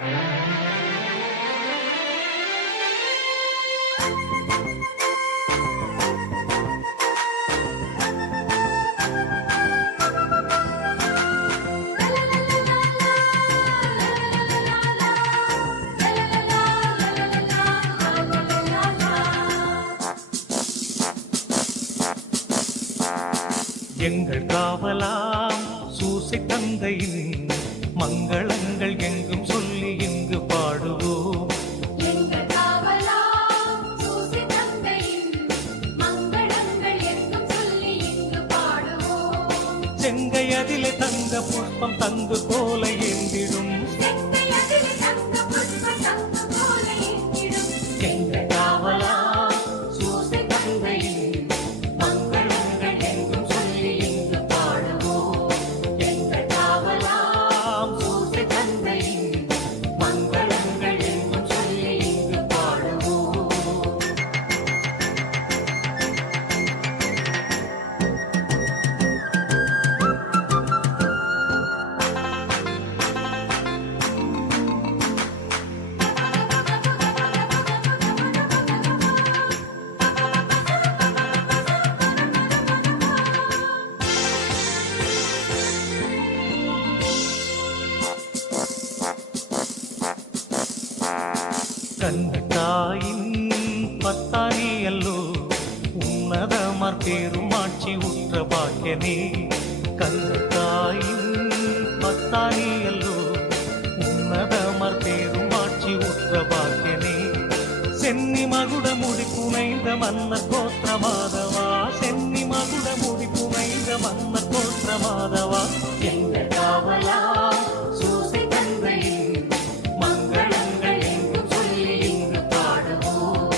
எங்கள் காவலாம் சூசை தந்தையின் மங்களங்கள் எங்கும் சொல்லி இங்கு பாடுவோம். எங்கள் காவலாம் சூசை தந்தையின் மங்களங்கள் எங்கும் சொல்லி இங்கு பாடுவோம். செங்கை அதிலே தங்க புஷ்பம் தந்து போல ஏந்திடும் எங்கள் காவலாம் சூசை தந்தையின் மங்களங்கள் எங்கும் சொல்லி இங்கு பாடுவோம். எங்கள் காவலாம் சூசை தந்தையின் மங்களங்கள் எங்கும் சொல்லி இங்கு பாடுவோம். கண்ணத்தாயின் பத்தானியல்லோ உன்னதமார் பேருமாட்சி உற்ற பாக்கியனே. கண்ணத்தாயின் பத்தானியல்லோ உன்னதமார் பேருமாட்சி உற்ற பாக்கியனே. சென்னி மகுட முடி புனைந்த மன்னர் கோத்திர மாதவா, சென்னி மகுட முடி புனைந்த மன்னர் கோத்திர மாதவா. எங்கள் காவலாம் சூசை தந்தையின் மங்களங்கள் எங்கும் சொல்லி இங்கு பாடுவோம்.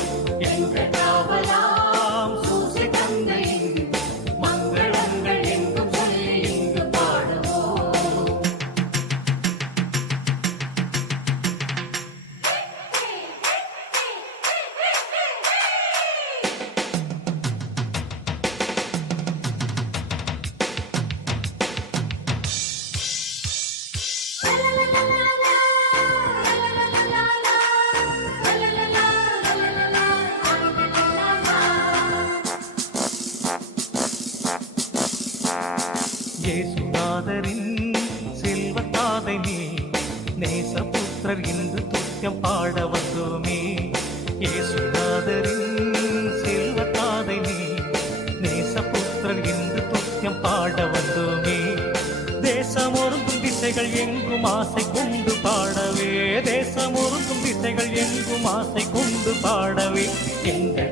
எங்கள் காவலாம் சூசை தந்தையின் மங்களங்கள் எங்கும் சொல்லி இங்கு பாடுவோம். இயேசுநாதரின் செல்வத்தாதை நீ நேசபுத்திரர் இன்று துத்தியம் பாட வந்தோமே. இயேசுநாதரின் செல்வத்தாதை நீ நேசபுத்திரர் இன்று துத்தியம் பாட வந்தோமே. தேசம் ஒருங்கும் திசைகள் எங்கும் ஆசை கொண்டு பாடவே, தேசம் ஒருங்கும் திசைகள் எங்கும் ஆசை கொண்டு பாடவே. எங்கள்